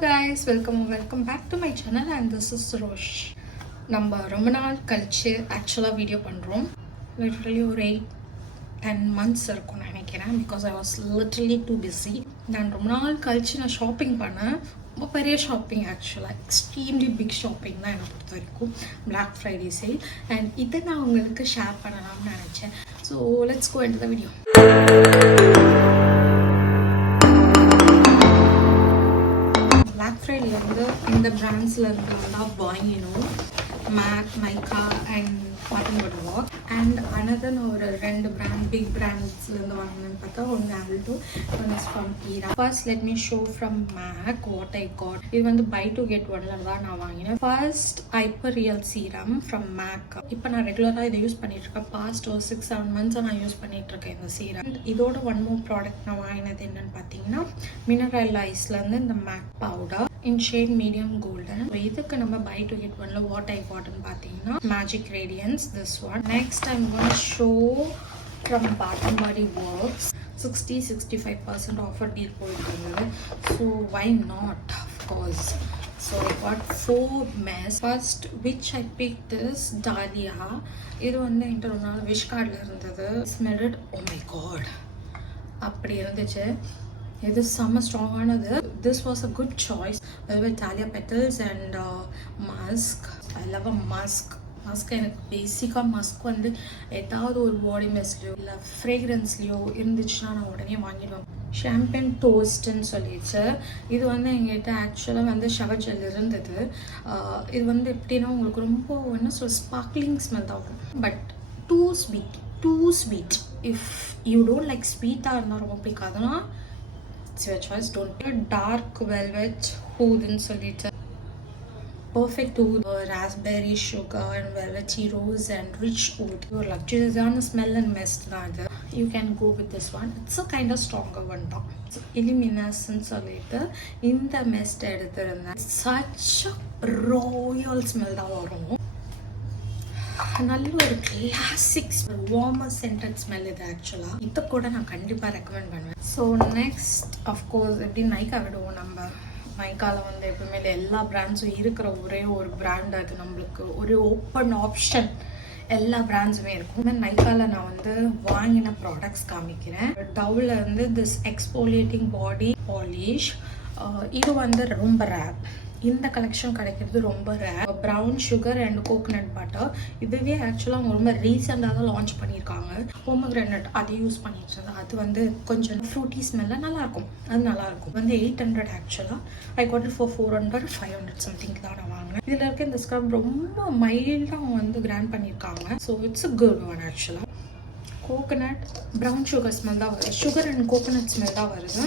guys, welcome back to my channel and this is Rosh. நம்ம ரொம்ப நாள் கழிச்சு ஆக்சுவலாக வீடியோ பண்ணுறோம். லிட்ரலி ஒரு 8-10 months இருக்கும்னு நினைக்கிறேன். Because I was literally two busy. நான் ரொம்ப நாள் கழிச்சு நான் ஷாப்பிங் பண்ணேன். ரொம்ப பெரிய ஷாப்பிங் ஆக்சுவலாக எக்ஸ்ட்ரீம்லி பிக் ஷாப்பிங் தான் என்னை பொறுத்த வரைக்கும். Black Friday சேல் அண்ட் இதை நான் உங்களுக்கு ஷேர் பண்ணலாம்னு நினச்சேன். So let's go into the video. Friday வந்து இந்த பிராண்ட்ஸ்லேருந்து தான் வாங்கினோம். மேக், மைக்கா அண்ட் மட்டன் பட்டர் வாக். அண்ட் அனதர் ஒரு 2 பிராண்ட் பிக் பிராண்ட்ஸ்லேருந்து வாங்கினேன்னு பார்த்தா ஒன்று Alto, one is from Era. First let me show from MAC what I got. இது வந்து பை டு கெட் ஒன்ல தான் நான் வாங்கினேன். First hyper real serum from MAC. இப்போ நான் ரெகுலராக இதை யூஸ் பண்ணிட்டு இருக்கேன். பாஸ்ட் ஒரு 6-7 months நான் யூஸ் பண்ணிட்டு இருக்கேன் இந்த சீரம். இதோட ஒன் மோர் ப்ராடக்ட் நான் வாங்கினது என்னன்னு பார்த்தீங்கன்னா மினரல் ஐஸ்லேருந்து இந்த MAC powder in shade medium golden. இதுக்கு நம்ம பை டு கெட் ஒன்ல வாட் ஐ காட்னு பார்த்தீங்கன்னா magic radiance this one. Next I'm gonna show from bottom body works 60-65% offer deal போயிட்டு இருந்தது. So why not of course. So I got 4 masks. First which I picked is Dahlia. இது வந்து என்கிட்ட ஒரு நாள் விஷ் கார்டில் இருந்தது. Smelled it, oh my god, அப்படி இருந்துச்சு. இது செம்ம ஸ்ட்ராங்கானது. This was a good choice. Dahlia petals and mask. I love a mask. Mask எனக்கு பேசிக்காக மாஸ்க் வந்து ஏதாவது ஒரு பாடி மெஸ்லையோ இல்லை ஃப்ரேக்ரன்ஸ்லையோ இருந்துச்சுன்னா நான் உடனே வாங்கிடுவேன். ஷாம்பெயின் டோஸ்ட்ன்னு சொல்லிடுச்சு. இது வந்து எங்கள்கிட்ட ஆக்சுவலாக வந்து ஷவர் ஜெல் இருந்தது. இது வந்து எப்படின்னா உங்களுக்கு ரொம்ப என்ன சொல் ஸ்பார்க்லிங் ஸ்மெல் தான் வரும். But too sweet. If you don't like ஸ்வீட்டாக இருந்தால் ரொம்ப பிடிக்காதுன்னா it's your choice. Don't. Dark velvet ஹூதுன்னு சொல்லிட்டு perfect oud, raspberry sugar and velvety rose and rich oud. Your luxurious smell and mist ladder. You can go with this one. It's a kind of stronger one though. It's illuminescence later in the mist edutirundha. Such a royal smell da varum. நல்ல ஒரு classic warmer scented smell இது ஆக்சுவலாக. இதை கூட நான் கண்டிப்பாக recommend பண்ணுவேன். So next of course எப்படி நைக்கா விடுவோம். நம்ம நைக்காவில் வந்து எப்பவுமே எல்லா பிராண்ட்ஸும் இருக்கிற ஒரே ஒரு பிராண்ட் அது. நம்மளுக்கு ஒரு ஓப்பன் ஆப்ஷன் எல்லா பிராண்ட்ஸுமே இருக்கும். நைக்காவில் நான் வந்து வாங்கின ப்ராடக்ட்ஸ் காமிக்கிறேன். டவ்ல இருந்து திஸ் எக்ஸ்போலியேட்டிங் பாடி பாலிஷ். இது வந்து ரொம்ப ரேர். இந்த கலெக்ஷன் கிடைக்கிறது ரொம்ப rare. Brown sugar and coconut butter. இதுவே ஆக்சுவலாக அவங்க ரொம்ப ரீசெண்டாக தான் லான்ச் பண்ணியிருக்காங்க. போமோகிரானட் அது யூஸ் பண்ணிட்டு இருந்தேன். அது வந்து கொஞ்சம் ஃப்ரூட்டி ஸ்மெல்லாம் நல்லாயிருக்கும். அது நல்லாயிருக்கும். வந்து 800 ஆக்சுவலாக. I got it for 400-500 something தான் நான் வாங்கினேன். இதில் இருக்க இந்த ஸ்க்ரப் ரொம்ப மைல்டாக வந்து கிராண்ட் பண்ணியிருக்காங்க. So it's a good one ஆக்சுவலாக. கோகனட் ப்ரௌன் சுகர் ஸ்மெல் தான் வருது. சுகர் அண்ட் கோகனட் ஸ்மெல் தான் வருது.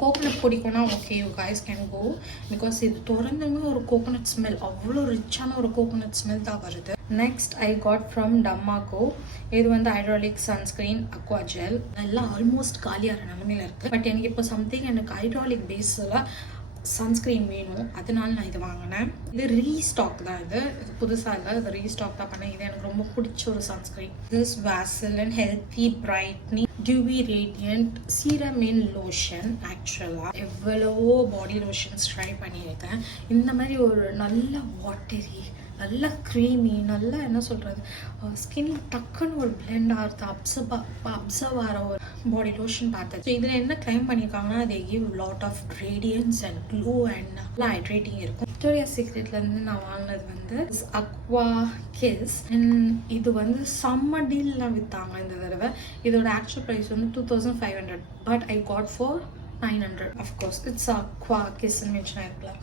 கோகனட் பிடிக்கும்னா okay, you guys can go. Because இது திறந்துமே ஒரு கோகனட் ஸ்மெல், அவ்வளோ ரிச்சான ஒரு கோகனட் ஸ்மெல் தான் வருது. நெக்ஸ்ட் ஐ காட் ஃப்ரம் டம்மாகோ. இது வந்து ஹைட்ராலிக் சன்ஸ்க்ரீன் அக்வா ஜெல். எல்லாம் ஆல்மோஸ்ட் காலியான நிலமையில இருக்குது. பட் எனக்கு இப்போ சம்திங் எனக்கு ஹைட்ராலிக் பேஸில் சன்ஸ்க்ரீன் வேணும், அதனால நான் இது வாங்கினேன். இது ரீஸ்டாக் தான். இது புதுசாக இல்லை, இது ரீஸ்டாக் தான் பண்ணேன். இது எனக்கு ரொம்ப பிடிச்ச ஒரு sunscreen. This Vaseline healthy brightening dewy radiant சீரமின் லோஷன். ஆக்சுவலாக எவ்வளவோ பாடி லோஷன்ஸ் ட்ரை பண்ணியிருக்கேன். இந்த மாதிரி ஒரு நல்ல வாட்டரி, நல்ல க்ரீமி, நல்ல என்ன சொல்கிறது ஸ்கின் டக்குன்னு ஒரு பிளெண்ட் ஆகிறது அப்சர்வ் ஆகிற ஒரு பாடி லோஷன் பார்த்தது. ஸோ இதில் என்ன கிளைம் பண்ணியிருக்காங்கன்னா they give lot of radiance and glow and நல்லா ஹைட்ரேட்டிங் இருக்கும். விக்டோரியா சீக்ரெட்லேருந்து நான் வாங்கினது வந்து அக்வா கிஸ். இது வந்து செம்ம டீல்லாம் விற்றாங்க இந்த தடவை. இதோட ஆக்சுவல் ப்ரைஸ் வந்து 2500, but I got for 900. Of course it's aqua கிஸ்ன்னு மென்ஷன் ஆயிருக்குல்ல.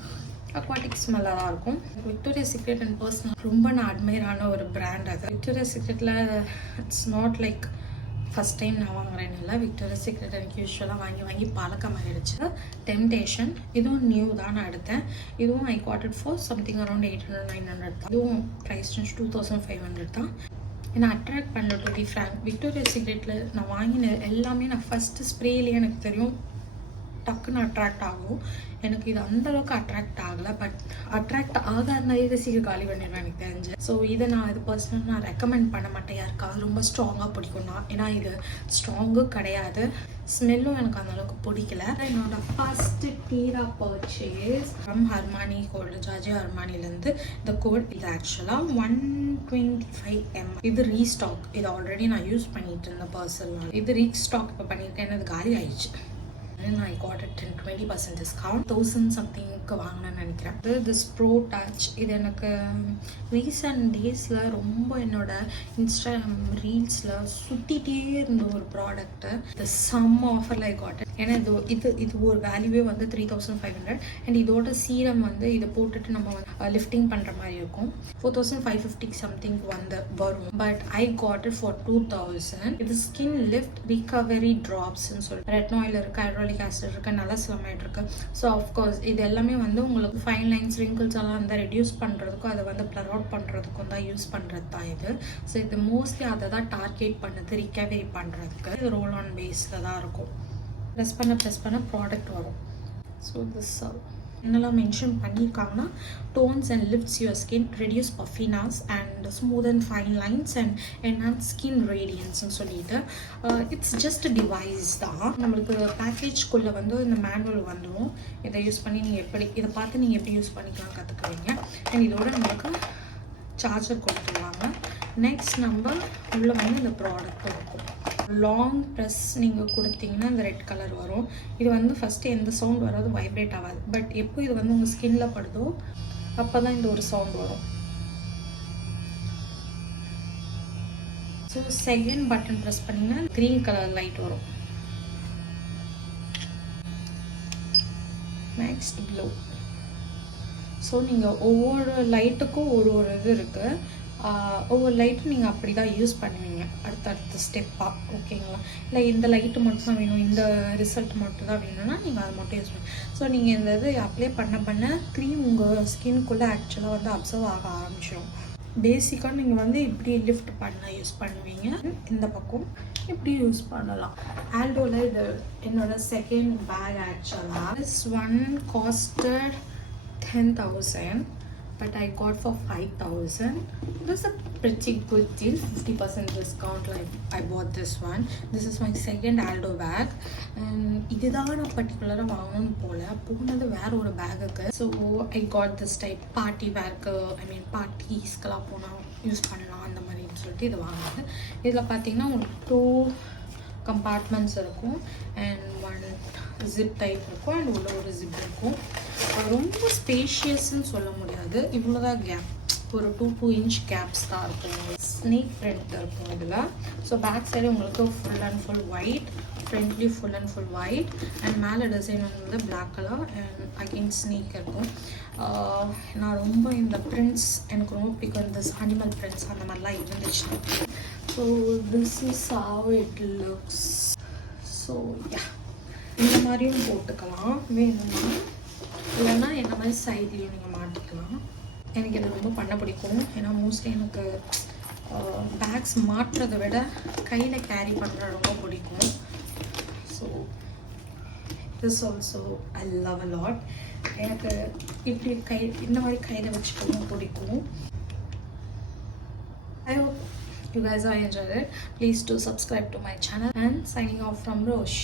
அக்வாட்டிக் ஸ்மெல்லாக தான் இருக்கும். விக்டோரியா சீக்ரெட் அண்ட் பர்சனல் ரொம்ப நான் அட்மைரான ஒரு பிராண்ட் அது. விக்டோரியா சீக்ரெட்டில் it's not like first time நான் வாங்குறேன்னு இல்லை. விக்டோரியா சீக்ரெட் எனக்கு யூஸ்வலாக வாங்கி பழக்கமாகிடுச்சு. டெம்டேஷன் இதுவும் நியூ தான் நான் எடுத்தேன். இதுவும் I got it for something around 800-900 தான். இதுவும் ப்ரைஸ் 2500 தான். என்னை அட்ராக்ட் பண்ணல டு பி ஃப்ராங்க். விக்டோரியா சீக்ரெட்டில் நான் வாங்கின எல்லாமே நான் ஃபஸ்ட்டு ஸ்ப்ரேலேயே எனக்கு தெரியும் டக்குன்னு அட்ராக்ட் ஆகும். எனக்கு இது அந்தளவுக்கு அட்ராக்ட் ஆகலை. பட் அட்ராக்ட் ஆகாதனாலே இதை சீக்கிரம் காலி பண்ணிடுவேன் எனக்கு தெரிஞ்சு. ஸோ இதை நான் இது பர்சனல் நான் ரெக்கமெண்ட் பண்ண மாட்டேன் யாருக்காவது ரொம்ப ஸ்ட்ராங்காக பிடிக்கும்னா. ஏன்னா இது ஸ்ட்ராங்கும் கிடையாது, ஸ்மெல்லும் எனக்கு அந்த அளவுக்கு பிடிக்கல. என்னோட first Tira purchase from Armani gold, Giorgio ஹர்மானிலேருந்து. இந்த கோட் இது ஆக்சுவலாக 125 ml. இது ரீஸ்டாக். இது ஆல்ரெடி நான் யூஸ் பண்ணிட்டு இருந்த பர்சனல். இது ரீஸ்டாக் இப்போ பண்ணியிருக்கேன். எனக்கு காலி ஆயிடுச்சு. I got it in 20% discount. 1000 somethingக்கு வாங்கினேன்னு நினைக்கிறேன். திஸ் ப்ரோ டச் இது எனக்கு ரீசன்ட் டேஸில் ரொம்ப என்னோட இன்ஸ்டாகிராம் ரீல்ஸில் சுற்றிட்டே இருந்த ஒரு ப்ராடக்ட்டு. இந்த சம் ஆஃபரில் ஐ காட் இட். ஏன்னா இது ஒரு வேல்யூவே வந்து 3500. அண்ட் இதோட சீரம் வந்து இதை போட்டுட்டு நம்ம வந்து லிஃப்டிங் பண்ணுற மாதிரி இருக்கும். 4550 சம்திங் வரும். But I got it for 2000. இது ஸ்கின் லிஃப்ட் ரிகவரி ட்ராப்ஸ்ன்னு சொல்லிட்டு ரெட்னாயில் இருக்குது, ஹைட்ராலிக் ஆசிட் இருக்குது, நல்லா சிலமைட் இருக்குது. ஸோ ஆஃப்கோர்ஸ் இது எல்லாமே வந்து உங்களுக்கு ஃபைன் லைன்ஸ் ரிங்கிள்ஸ் எல்லாம் வந்து ரெடியூஸ் பண்ணுறதுக்கும் அதை வந்து ப்ளர் அவுட் பண்ணுறதுக்கும் தான் யூஸ் பண்ணுறது தான் இது. ஸோ இது மோஸ்ட்லி அதை தான் டார்கெட் பண்ணுது, ரிகவரி பண்ணுறதுக்கு. இது ரோல் ஆன் பேஸில் தான் இருக்கும். ப்ரெஸ் பண்ண ப்ராடக்ட் வரும். ஸோ திஸ் என்னெல்லாம் மென்ஷன் பண்ணியிருக்காங்கன்னா tones and lifts your skin, reduce puffiness and smooth and fine lines and enhance skin ரேடியன்ஸ்ன்னு சொல்லிட்டு இட்ஸ் ஜஸ்ட் டிவைஸ் தான். நம்மளுக்கு பேக்கேஜ்குள்ளே வந்து இந்த மேனுவல் வந்துடும். இதை யூஸ் பண்ணி நீங்கள் இதை பார்த்து நீங்கள் எப்படி யூஸ் பண்ணிக்கலாம் கற்றுக்குவீங்க. அண்ட் இதோட நம்மளுக்கு சார்ஜர் கொடுத்துருவாங்க. நெக்ஸ்ட் நம்ம உள்ளே வந்து இந்த ப்ராடக்ட் இருக்கும். லாங் ப்ரெஸ் நீங்கள் கொடுத்தீங்கன்னா இந்த ரெட் கலர் வரும். இது வந்து ஃபஸ்ட்டு எந்த சவுண்ட் வராது, வைப்ரேட் ஆகாது. பட் எப்போ இது வந்து உங்கள் ஸ்கின்ல படுதோ அப்போ தான் இந்த ஒரு சவுண்ட் வரும். ஸோ செகண்ட் பட்டன் ப்ரெஸ் பண்ணிங்கன்னா க்ரீன் கலர் லைட் வரும். Next blue. ஸோ நீங்கள் ஒவ்வொரு லைட்டுக்கும் ஒரு இது இருக்குது. ஒவ்வொரு லைட்டும் நீங்கள் அப்படி தான் யூஸ் பண்ணுவீங்க அடுத்தடுத்த ஸ்டெப்பாக. ஓகேங்களா? இல்லை இந்த லைட்டு மட்டும் தான் வேணும், இந்த ரிசல்ட் மட்டும் தான் வேணும்னா நீங்கள் அதை மட்டும் யூஸ் பண்ணுங்க. ஸோ நீங்கள் இந்த இது அப்ளை பண்ண க்ரீம் உங்கள் ஸ்கின்குள்ளே ஆக்சுவலாக வந்து அப்சர்வ் ஆக ஆரம்பிச்சிடும். பேசிக்காக நீங்கள் வந்து இப்படி லிஃப்ட் பண்ண யூஸ் பண்ணுவீங்க. இந்த பக்கம் இப்படி யூஸ் பண்ணலாம். ஆல்டோவில் இது என்னோட செகண்ட் பேக் ஆக்சுவலாக. This one costed 10,000. but I got for 5,000. It was a pretty good deal, 50% discount. Like I bought this one. This is my second Aldo bag, and இதுதான் நான் பர்டிகுலராக வாங்கணும்னு போனது வேற ஒரு பேக்குக்கு. So I got this type party bag. பார்ட்டிஸ்க்கெல்லாம் போனால் யூஸ் பண்ணலாம் அந்த மாதிரின்னு சொல்லிட்டு இது வாங்கினது. இதில் பார்த்தீங்கன்னா உங்களுக்கு 2 கம்பார்ட்மெண்ட்ஸ் இருக்கும் அண்ட் 1 ஜிப் டைப் இருக்கும் அண்ட் உள்ள ஒரு ஜிப் இருக்கும். ரொம்ப ஸ்பேஷியஸ்ன்னு சொல்ல முடியாது, இவ்வளோதான் கேப், ஒரு 2 inch கேப்ஸ் தான் இருக்கும். ஸ்னேக் பிரிண்ட் இருக்கும் இதில். ஸோ பேக் சைடு உங்களுக்கு ஃபுல் அண்ட் ஃபுல் ஒயிட், ஃப்ரண்ட்லி full and full white and மேலே டிசைன் வந்து black colour and again snake இருக்கும். நான் ரொம்ப இந்த பிரிண்ட்ஸ் எனக்கு ரொம்ப பிடிக்கும், இந்த அனிமல் பிரிண்ட்ஸ் அந்த மாதிரிலாம் இருந்துச்சு. So this is how it looks. So இந்த மாதிரியும் போட்டுக்கலாம் வேணும்னா, இல்லைன்னா என்ன மாதிரி சைட்லேயும் நீங்கள் மாட்டிக்கலாம். எனக்கு இது ரொம்ப பண்ண பிடிக்கும். ஏன்னா மோஸ்ட்லி எனக்கு பேக்ஸ் மாட்டுறதை விட கையில் கேரி பண்ணுற ரொம்ப பிடிக்கும். So this also I love a lot. எனக்கு இப்படி இந்த மாதிரி கையில் வச்சுக்கவும் பிடிக்கும். I hope you guys are enjoyed it. Please do subscribe to my channel, and signing off from Rosh.